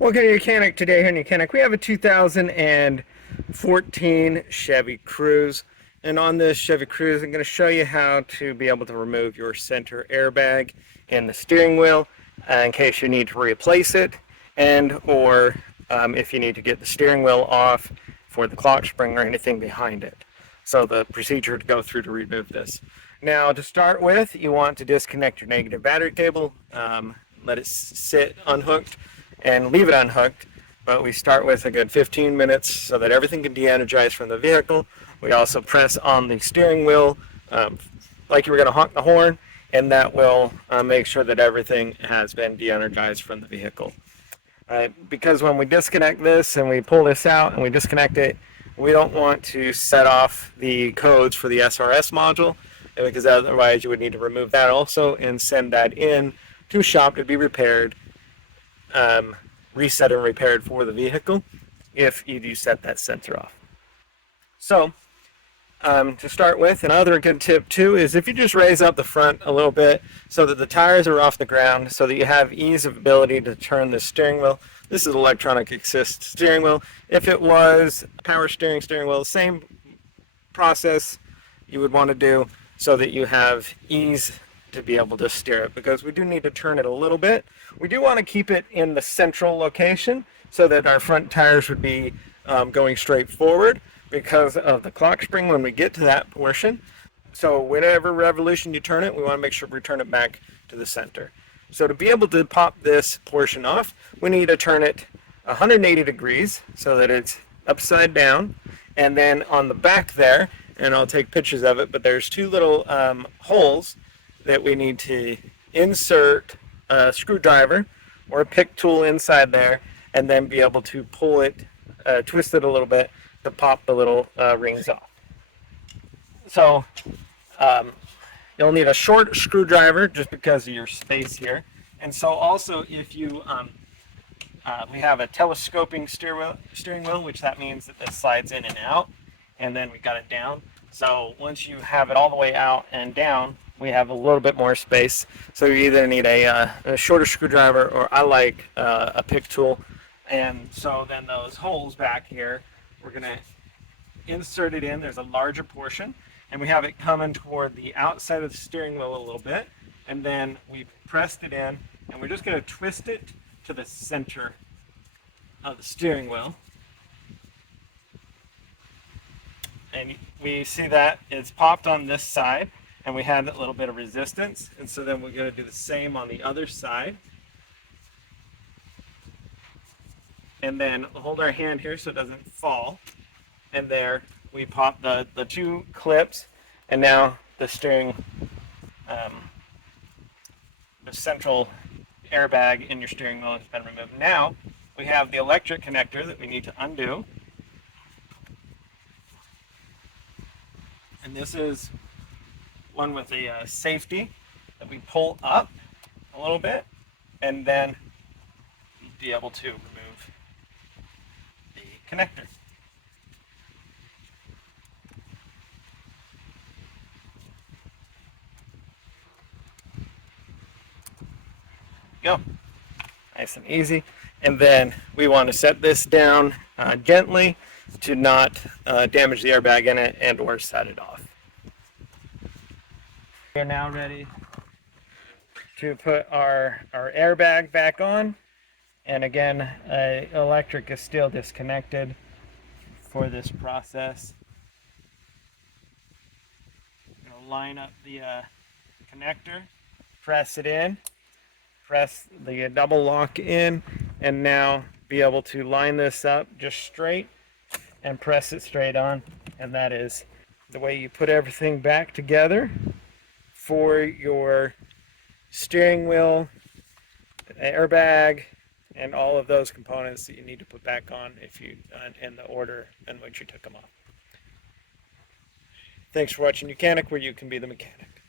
Welcome to YOUCANIC. Today here in YOUCANIC we have a 2014 Chevy Cruze, and on this Chevy Cruze I'm going to show you how to be able to remove your center airbag in the steering wheel in case you need to replace it, and or if you need to get the steering wheel off for the clock spring or anything behind it. So the procedure to go through to remove this. Now to start with, you want to disconnect your negative battery cable, let it sit unhooked and leave it unhooked, but we start with a good 15 minutes so that everything can de-energize from the vehicle. We also press on the steering wheel like you were going to honk the horn, and that will make sure that everything has been de-energized from the vehicle. Because when we disconnect this and we pull this out and we disconnect it, we don't want to set off the codes for the SRS module, because otherwise you would need to remove that also and send that in to shop to be repaired, reset and repaired for the vehicle if you do set that sensor off. So to start with, another good tip too is if you just raise up the front a little bit so that the tires are off the ground, so that you have ease of ability to turn the steering wheel. This is electronic assist steering wheel. If it was power steering wheel, same process you would want to do so that you have ease to be able to steer it, because we do need to turn it a little bit. We do want to keep it in the central location so that our front tires would be going straight forward because of the clock spring when we get to that portion. So whenever revolution you turn it, we want to make sure we turn it back to the center. So to be able to pop this portion off, we need to turn it 180 degrees so that it's upside down, and then on the back there, and I'll take pictures of it, but there's two little holes that we need to insert a screwdriver or a pick tool inside there, and then be able to pull it, twist it a little bit to pop the little rings off. So you'll need a short screwdriver just because of your space here. And so also if you, we have a telescoping steering wheel, which that means that this slides in and out, and then we got it down. So once you have it all the way out and down, we have a little bit more space. So you either need a shorter screwdriver, or I like a pick tool. And so then those holes back here, we're going to insert it in. There's a larger portion, and we have it coming toward the outside of the steering wheel a little bit. And then we pressed it in, and we're just going to twist it to the center of the steering wheel. And we see that it's popped on this side, and we had a little bit of resistance, and so then we're going to do the same on the other side. And then hold our hand here so it doesn't fall, and there we pop the two clips, and now the steering, the central airbag in your steering wheel has been removed. Now we have the electric connector that we need to undo, and this is one with a safety that we pull up a little bit, and then be able to remove the connector. Go. Nice and easy. And then we want to set this down gently to not damage the airbag in it and or set it off. We're now ready to put our airbag back on, and again, electric is still disconnected for this process. I'm going to line up the connector, press it in, press the double lock in, and now be able to line this up just straight and press it straight on, and that is the way you put everything back together for your steering wheel, airbag, and all of those components that you need to put back on if you in the order in which you took them off. Thanks for watching YOUCANIC, where you can be the mechanic.